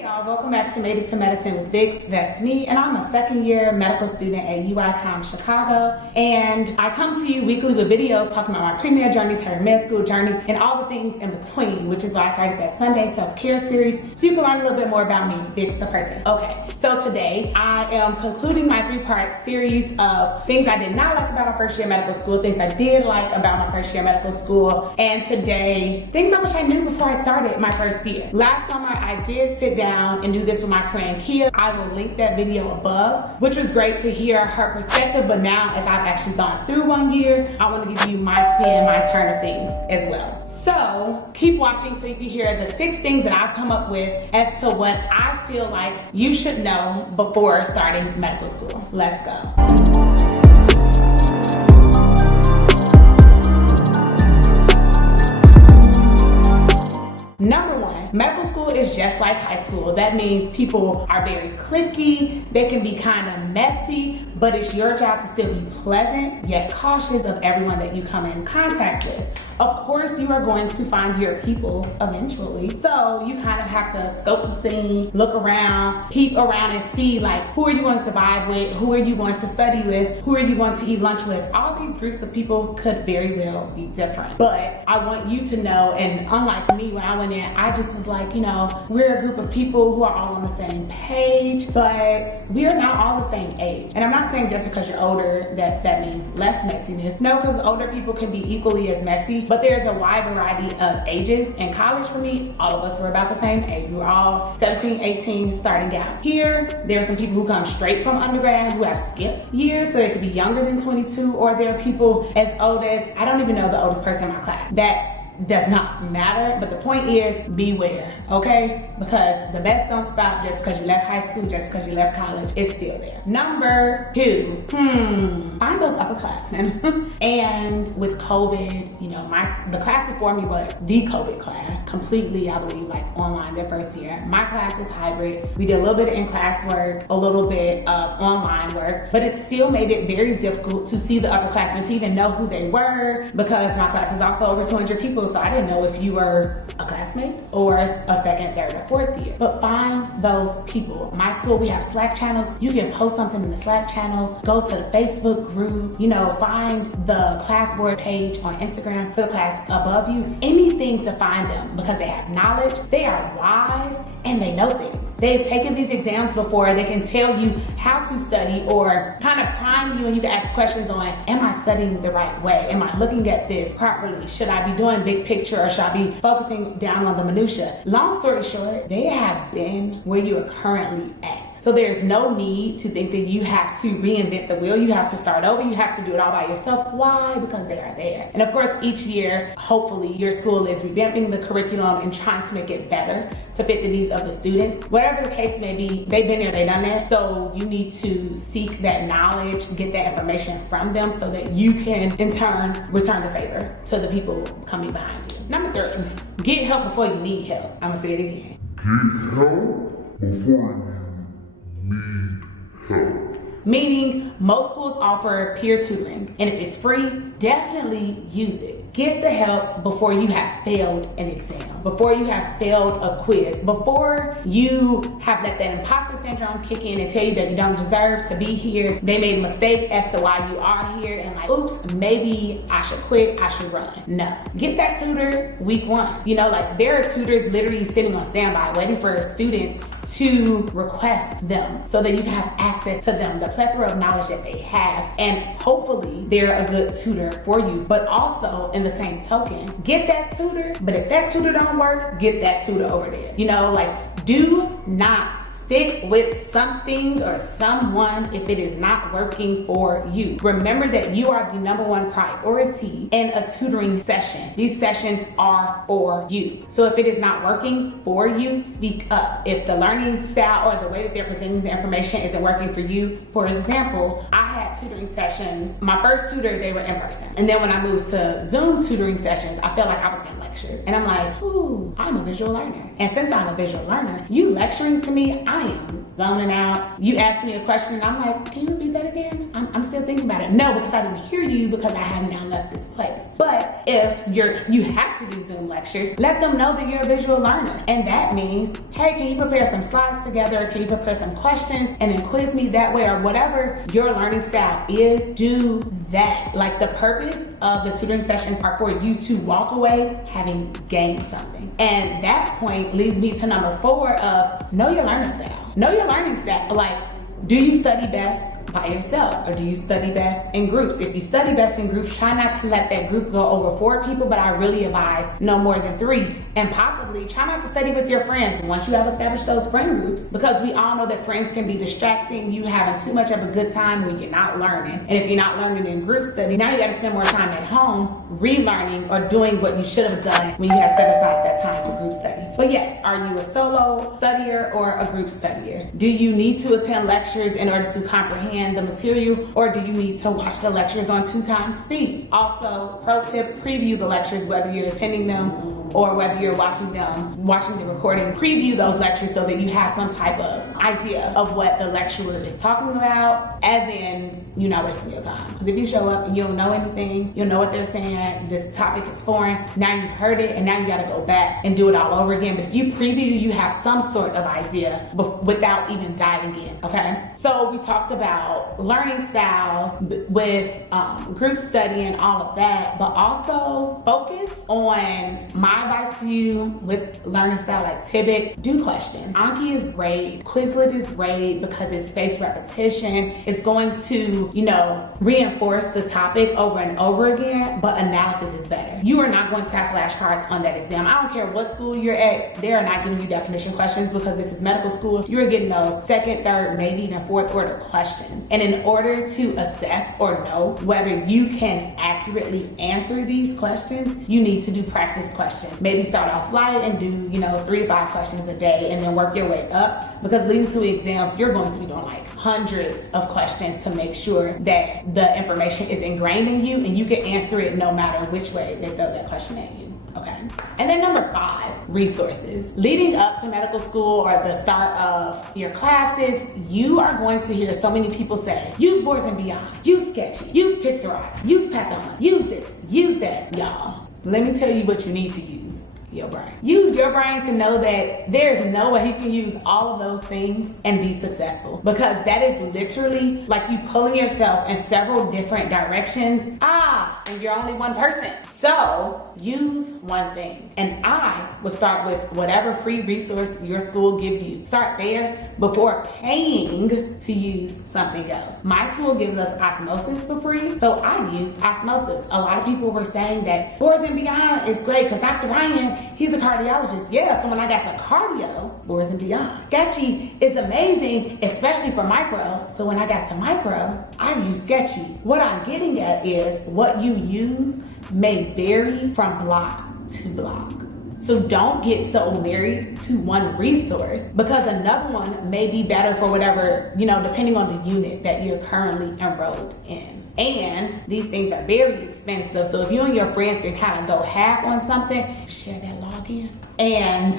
Hey y'all, welcome back to Made It to Medicine with Vix. That's me, and I'm a second year medical student at UICOM Chicago. And I come to you weekly with videos talking about my premier journey, to med school journey, and all the things in between, which is why I started that Sunday self-care series, so you can learn a little bit more about me, Vix the person. Okay, so today I am concluding my three-part series of things I did not like about my first year medical school, things I did like about my first year medical school, and today, things I wish I knew before I started my first year. Last summer, I did sit down and do this with my friend Kia. I will link that video above, which was great to hear her perspective, but now as I've actually gone through 1 year, I want to give you my spin, my turn of things as well. So keep watching so you can hear the 6 things that I've come up with as to what I feel like you should know before starting medical school. Let's go. Number 1, medical school is just like high school. That means people are very cliquey, they can be kind of messy, but it's your job to still be pleasant, yet cautious of everyone that you come in contact with. Of course, you are going to find your people eventually, so you kind of have to scope the scene, look around, peep around and see like, who are you going to vibe with, who are you going to study with, who are you going to eat lunch with. All these groups of people could very well be different, but I want you to know, and unlike me when I went in, I just was like, you know, we're a group of people who are all on the same page, but we are not all the same age. And I'm not saying just because you're older that means less messiness. No, because older people can be equally as messy, but there's a wide variety of ages. In college, for me, all of us were about the same age. We were all 17, 18, starting out. Here, there are some people who come straight from undergrad who have skipped years, so they could be younger than 22, or there are people as old as, I don't even know the oldest person in my class. That does not matter, but the point is, beware, okay? Because the best don't stop just because you left high school, just because you left college, it's still there. Number 2, find those upperclassmen. And with COVID, you know, the class before me was the COVID class, completely, I believe, like online their first year. My class was hybrid. We did a little bit of in-class work, a little bit of online work, but it still made it very difficult to see the upperclassmen, to even know who they were, because my class is also over 200 people, so I didn't know if you were a classmate or a second, third, or fourth year. But find those people. My school, we have Slack channels. You can post something in the Slack channel, go to the Facebook group, you know, find the class board page on Instagram for the class above you. Anything to find them, because they have knowledge, they are wise, and they know things. They've taken these exams before. They can tell you how to study, or kind of prime you, and you can ask questions on, am I studying the right way? Am I looking at this properly? Should I be doing big picture, or should I be focusing down on the minutia? Long story short, they have been where you are currently at. So there's no need to think that you have to reinvent the wheel. You have to start over. You have to do it all by yourself. Why? Because they are there. And of course, each year, hopefully, your school is revamping the curriculum and trying to make it better to fit the needs of the students. Whatever the case may be, they've been there, they've done that. So you need to seek that knowledge, get that information from them so that you can, in turn, return the favor to the people coming behind you. Number 3, get help before you need help. I'm gonna say it again. Get help before you need help. Meaning, most schools offer peer tutoring, and if it's free, definitely use it. Get the help before you have failed an exam, before you have failed a quiz, before you have let that imposter syndrome kick in and tell you that you don't deserve to be here. They made a mistake as to why you are here, and like, oops, maybe I should quit, I should run. No, get that tutor week 1. You know, like, there are tutors literally sitting on standby waiting for students to request them so that you can have access to them, the plethora of knowledge that they have, and hopefully they're a good tutor for you. But also, in the same token, get that tutor, but if that tutor don't work, get that tutor over there. You know, like, do not stick with something or someone if it is not working for you. Remember that you are the #1 priority in a tutoring session. These sessions are for you. So if it is not working for you, speak up. If the learning style or the way that they're presenting the information isn't working for you, for example, I had tutoring sessions. My first tutor, they were in person. And then when I moved to Zoom tutoring sessions, I felt like I was getting lectured. And I'm like, ooh, I'm a visual learner. And since I'm a visual learner, you lecturing to me, I am zoning out. You ask me a question and I'm like, can you repeat that again? I'm I'm still thinking about it. No, because I didn't hear you because I have now left this place. But if you have to do Zoom lectures, let them know that you're a visual learner. And that means, hey, can you prepare some slides together? Can you prepare some questions and then quiz me that way, or whatever your learning style is, do that. Like, the purpose of the tutoring sessions are for you to walk away having gained something. And that point leads me to number 4 of know your learning style. Know your learning style. Like, do you study best by yourself, or do you study best in groups? If you study best in groups, try not to let that group go over 4 people, but I really advise no more than 3. And possibly try not to study with your friends once you have established those friend groups, because we all know that friends can be distracting. You having too much of a good time when you're not learning. And if you're not learning in group study, now you got to spend more time at home relearning or doing what you should have done when you had set aside that time for group study. But yes, are you a solo studier or a group studier? Do you need to attend lectures in order to comprehend the material, or do you need to watch the lectures on 2 times speed? Also, pro tip, preview the lectures, whether you're attending them or whether you're watching the recording. Preview those lectures so that you have some type of idea of what the lecturer is talking about, as in, you're not wasting your time. Because if you show up and you don't know anything, you don't know what they're saying, this topic is foreign, now you've heard it and now you gotta go back and do it all over again. But if you preview, you have some sort of idea without even diving in, okay? So we talked about learning styles with group study and all of that, but also focus on my advice to you with learning style like Tibbet. Do questions. Anki is great. Quizlet is great because it's spaced repetition. It's going to, reinforce the topic over and over again, but analysis is better. You are not going to have flashcards on that exam. I don't care what school you're at. They are not giving you definition questions because this is medical school. You're getting those 2nd, 3rd, maybe even 4th order questions. And in order to assess or know whether you can accurately answer these questions, you need to do practice questions. Maybe start off light and do, 3 to 5 questions a day and then work your way up, because leading to exams, you're going to be doing like hundreds of questions to make sure that the information is ingrained in you and you can answer it no matter which way they throw that question at you. Okay. And then number 5, resources. Leading up to medical school or the start of your classes, you are going to hear so many people say, use Boards and Beyond, use Sketchy, use Pixarize, use Pathoma, use this, use that. Y'all, let me tell you what you need to use. Your brain. Use your brain to know that there's no way you can use all of those things and be successful, because that is literally like you pulling yourself in several different directions. And you're only one person. So use one thing. And I would start with whatever free resource your school gives you. Start there before paying to use something else. My school gives us osmosis for free, so I used osmosis. A lot of people were saying that Boards and Beyond is great because Dr. Ryan, he's a cardiologist. Yeah, so when I got to cardio, Boards and Beyond. Sketchy is amazing, especially for micro. So when I got to micro, I use Sketchy. What I'm getting at is what you use may vary from block to block. So don't get so married to one resource, because another one may be better for whatever, depending on the unit that you're currently enrolled in. And these things are very expensive. So if you and your friends can kind of go half on something, share that login. And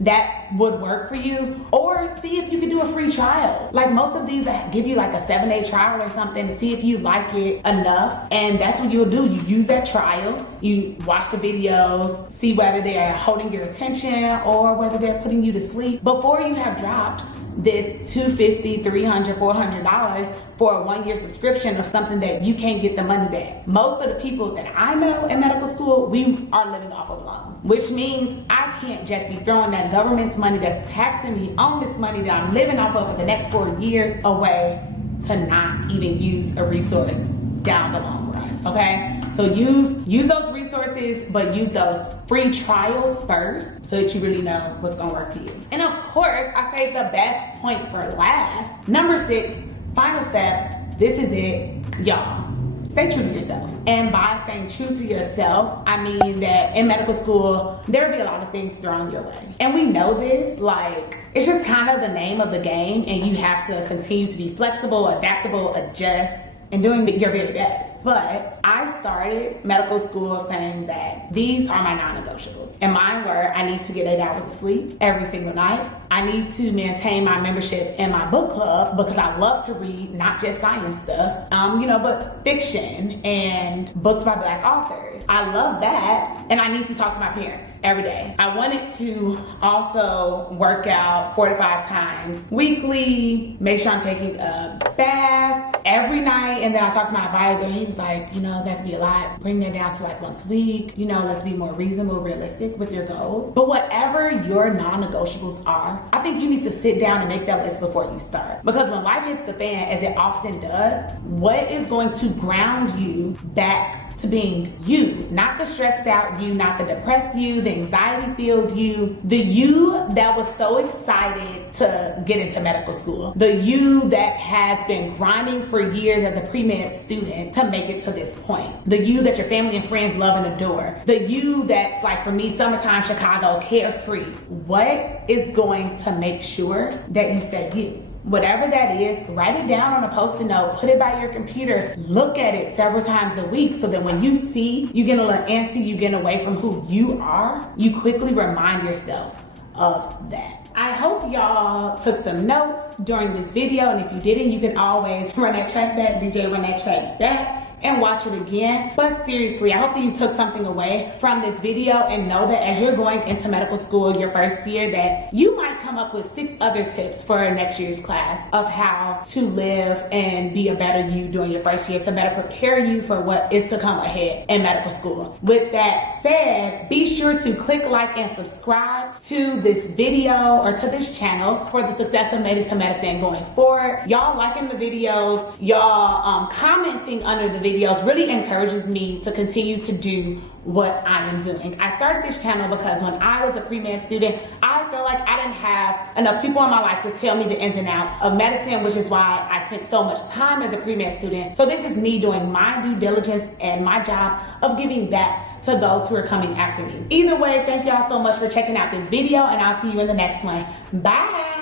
that would work for you. Or see if you can do a free trial. Like most of these give you like a 7-day trial or something to see if you like it enough. And that's what you'll do. You use that trial, you watch the videos, see whether they're holding your attention or whether they're putting you to sleep before you have dropped this $250, $300, $400 for a 1-year subscription of something that you can't get the money back. Most of the people that I know in medical school, we are living off of loans, which means I can't just be throwing that government's money that's taxing me on this money that I'm living off of for the next 4 years away to not even use a resource down the long run, okay? So use those resources, but use those free trials first so that you really know what's gonna work for you. And of course, I say the best point for last. Number 6, final step, this is it, y'all. Stay true to yourself. And by staying true to yourself, I mean that in medical school, there'll be a lot of things thrown your way. And we know this, like, it's just kind of the name of the game, and you have to continue to be flexible, adaptable, adjust, and doing your very best. But I started medical school saying that these are my non-negotiables. And mine were, I need to get 8 hours of sleep every single night. I need to maintain my membership in my book club because I love to read not just science stuff, but fiction and books by Black authors. I love that. And I need to talk to my parents every day. I wanted to also work out 4 to 5 times weekly, make sure I'm taking a bath every night. And then I talked to my advisor and he was like, that could be a lot. Bring that down to like once a week. Let's be more reasonable, realistic with your goals. But whatever your non-negotiables are, I think you need to sit down and make that list before you start. Because when life hits the fan, as it often does, what is going to ground you back to being you? Not the stressed out you, not the depressed you, the anxiety filled you, the you that was so excited to get into medical school, the you that has been grinding for years as a pre-med student to make it to this point, the you that your family and friends love and adore, the you that's like, for me, summertime Chicago, carefree. What is going to make sure that you stay you? Whatever that is, write it down on a Post-it note, put it by your computer, look at it several times a week so that when you see you get a little antsy, you get away from who you are, you quickly remind yourself of that. I hope y'all took some notes during this video, and if you didn't, you can always run that track back, DJ run that track back, and watch it again. But seriously, I hope that you took something away from this video and know that as you're going into medical school your first year, that you might come up with 6 other tips for next year's class of how to live and be a better you during your first year to better prepare you for what is to come ahead in medical school. With that said, be sure to click like and subscribe to this video or to this channel for the success of Made It to Medicine going forward. Y'all liking the videos, y'all commenting under the videos really encourages me to continue to do what I am doing. I started this channel because when I was a pre-med student, I felt like I didn't have enough people in my life to tell me the ins and outs of medicine, which is why I spent so much time as a pre-med student. So this is me doing my due diligence and my job of giving back to those who are coming after me. Either way, thank y'all so much for checking out this video, and I'll see you in the next one. Bye.